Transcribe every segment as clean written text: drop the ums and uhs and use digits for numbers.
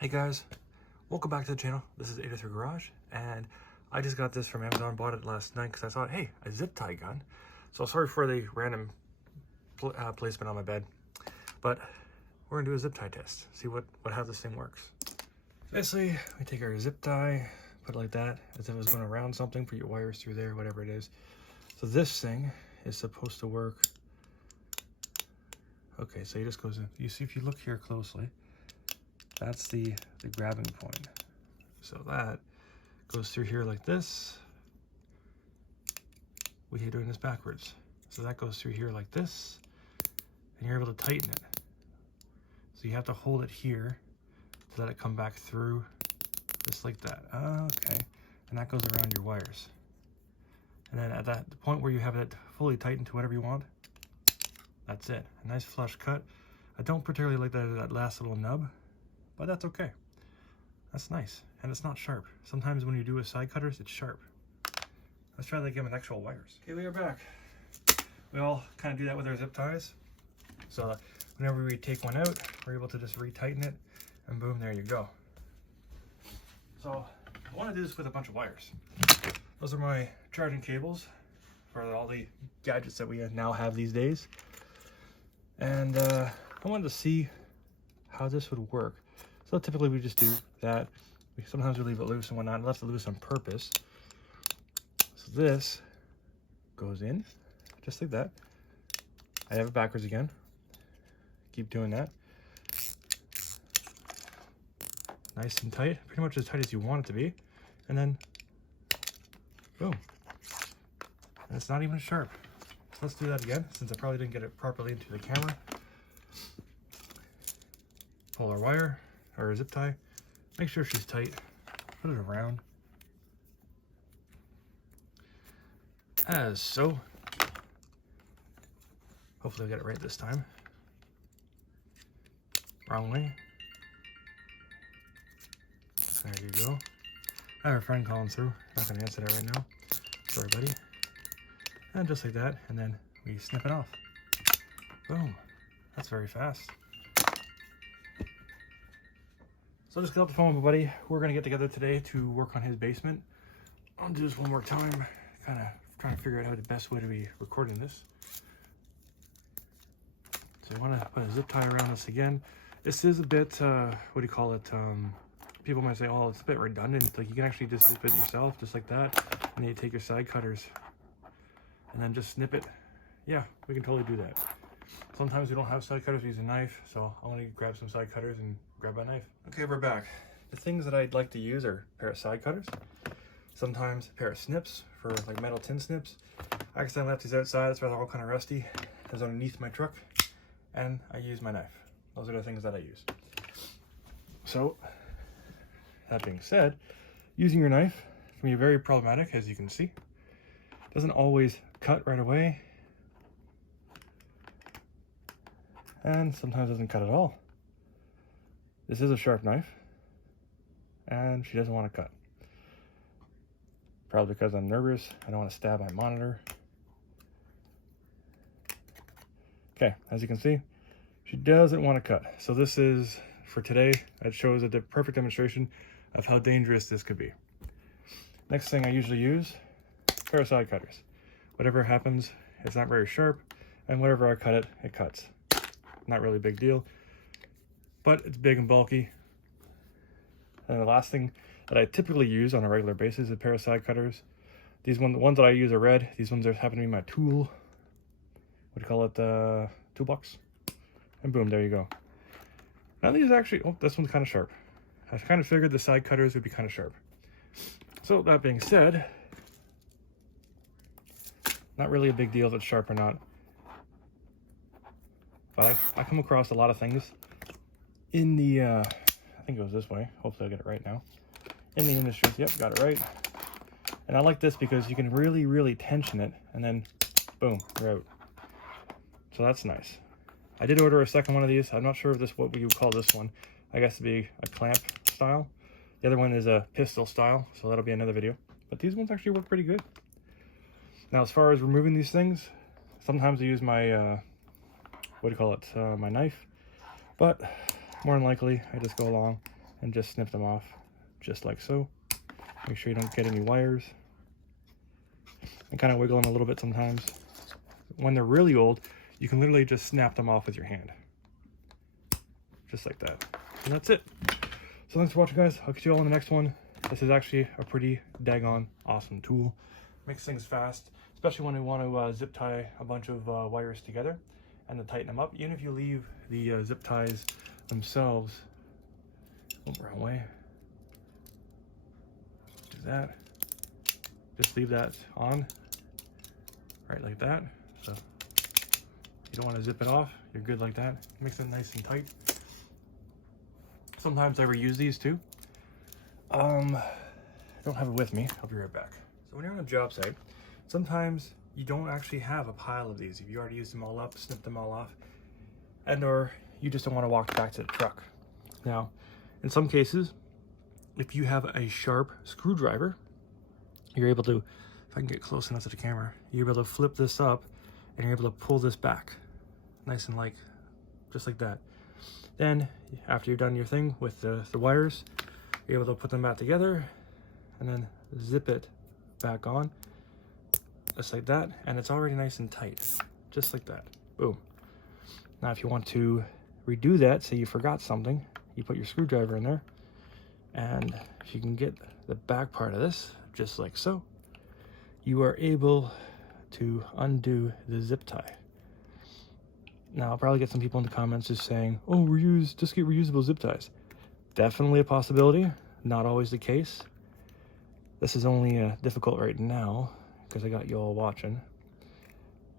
Hey guys, welcome back to the channel. This is 83 Garage, and I just got this from Amazon. Bought it last night because I thought, hey, a zip tie gun. So sorry for the random placement on my bed, but we're gonna do a zip tie test. See how this thing works. Basically, we take our zip tie, put it like that, as if it was going around something. Put your wires through there, whatever it is. So this thing is supposed to work. Okay, so it just goes in. You see, if you look here closely, that's the grabbing point. So that goes through here like this. We're doing this backwards. So that goes through here like this, and you're able to tighten it. So you have to hold it here to let it come back through, just like that. Okay, and that goes around your wires. And then at that point where you have it fully tightened to whatever you want, that's it. A nice flush cut. I don't particularly like that last little nub, but that's okay. That's nice, and it's not sharp. Sometimes when you do with side cutters, it's sharp. Let's try that again with actual wires. Okay, we are back. We all kind of do that with our zip ties. So whenever we take one out, we're able to just retighten it, and boom, there you go. So I want to do this with a bunch of wires. Those are my charging cables for all the gadgets that we now have these days. And I wanted to see how this would work. So typically we just do that. Sometimes we leave it loose and whatnot. I left it loose on purpose. So this goes in just like that. I have it backwards again. Keep doing that. Nice and tight, pretty much as tight as you want it to be. And then boom. And it's not even sharp. So let's do that again, since I probably didn't get it properly into the camera. Pull our wire, or zip tie. Make sure she's tight. Put it around. As so. Hopefully I get it right this time. Wrong way. There you go. I have a friend calling through. Not gonna answer that right now. Sorry, buddy. And just like that, and then we snip it off. Boom. That's very fast. So just got off the phone with my buddy. We're gonna get together today to work on his basement. I'll do this one more time. Kind of trying to figure out how the best way to be recording this. So you want to put a zip tie around this again. This is a bit, what do you call it? People might say, oh, it's a bit redundant. Like, you can actually just zip it yourself, just like that. And then you take your side cutters and then just snip it. Yeah, we can totally do that. Sometimes we don't have side cutters, we use a knife. So I'm gonna grab some side cutters and grab my knife. Okay, we're back. The things that I'd like to use are a pair of side cutters. Sometimes a pair of snips for like metal tin snips. I accidentally left these outside, that's why they're all kind of rusty. It's underneath my truck. And I use my knife. Those are the things that I use. So, that being said, using your knife can be very problematic, as you can see. It doesn't always cut right away. And sometimes doesn't cut at all. This is a sharp knife. And she doesn't want to cut. Probably because I'm nervous. I don't want to stab my monitor. Okay, as you can see, she doesn't want to cut. So this is, for today, it shows a perfect demonstration of how dangerous this could be. Next thing I usually use, a pair of side cutters. Whatever happens, it's not very sharp, and whatever I cut it, it cuts. Not really a big deal, but it's big and bulky. And the last thing that I typically use on a regular basis is a pair of side cutters. The ones that I use are red. These ones happen to be my tool. What do you call it? Toolbox. And boom, there you go. Now these actually, oh, this one's kind of sharp. I kind of figured the side cutters would be kind of sharp. So that being said, not really a big deal if it's sharp or not. But I come across a lot of things in the, I think it was this way. Hopefully I'll get it right now. In the industry, yep, got it right. And I like this because you can really, really tension it, and then boom, you're out. So that's nice. I did order a second one of these. I'm not sure if this, what we would call this one. I guess to be a clamp style. The other one is a pistol style, so that'll be another video. But these ones actually work pretty good. Now, as far as removing these things, sometimes I use my, my knife. But more than likely, I just go along and just snip them off, just like so. Make sure you don't get any wires. And kind of wiggle them a little bit sometimes. When they're really old, you can literally just snap them off with your hand. Just like that. And that's it. So thanks for watching, guys. I'll catch you all in the next one. This is actually a pretty daggone awesome tool. Makes things fast, especially when you want to zip tie a bunch of wires together and to tighten them up. Even if you leave the zip ties themselves, wrong way, do that. Just leave that on, right like that. So you don't want to zip it off, you're good like that. Makes it nice and tight. Sometimes I reuse these too. I don't have it with me. I'll be right back. So when you're on a job site, sometimes you don't actually have a pile of these. If you already used them all up, snipped them all off, and or you just don't want to walk back to the truck. Now, in some cases, if you have a sharp screwdriver, you're able to, if I can get close enough to the camera, you're able to flip this up and you're able to pull this back nice and like, just like that. Then after you've done your thing with the wires, you're able to put them back together and then zip it back on, just like that, and it's already nice and tight, just like that. Boom. Now if you want to redo that, say you forgot something, you put your screwdriver in there, and if you can get the back part of this, just like so, you are able to undo the zip tie. Now I'll probably get some people in the comments just saying, oh, just get reusable zip ties. Definitely a possibility, not always the case. This is only difficult right now because I got you all watching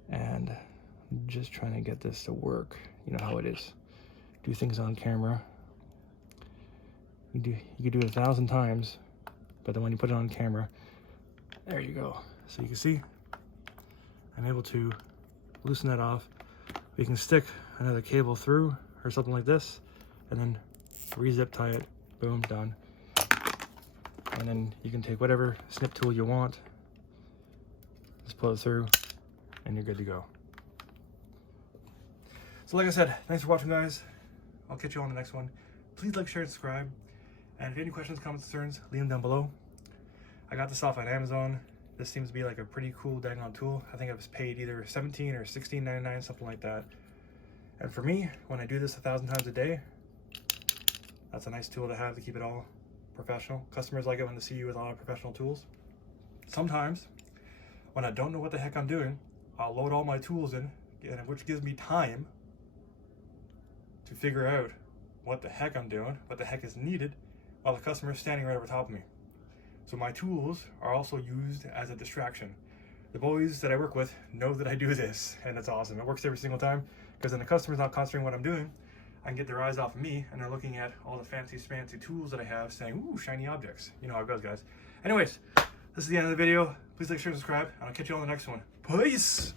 and I'm just trying to get this to work. You know how it is. Do things on camera. You could do it 1,000 times, but then when you put it on camera, there you go. So you can see I'm able to loosen that off. We can stick another cable through or something like this and then re-zip tie it. Boom, done. And then you can take whatever snip tool you want, just pull it through, and you're good to go. So like I said, thanks for watching, guys. I'll catch you on the next one. Please like, share, and subscribe. And if you have any questions, comments, concerns, leave them down below. I got this off on Amazon. This seems to be like a pretty cool daggone tool. I think I was paid either $17 or $16.99, something like that. And for me, when I do this 1,000 times a day, that's a nice tool to have to keep it all professional. Customers like it when they see you with a lot of professional tools. Sometimes, when I don't know what the heck I'm doing, I'll load all my tools in, which gives me time to figure out what the heck I'm doing, what the heck is needed, while the customer is standing right over top of me. So my tools are also used as a distraction. The boys that I work with know that I do this, and it's awesome. It works every single time, because then the customer's not concentrating on what I'm doing. I can get their eyes off of me, and they're looking at all the fancy spancy tools that I have, saying, ooh, shiny objects. You know how it goes, guys. Anyways, this is the end of the video. Please like, share, and subscribe, and I'll catch you on the next one. Peace!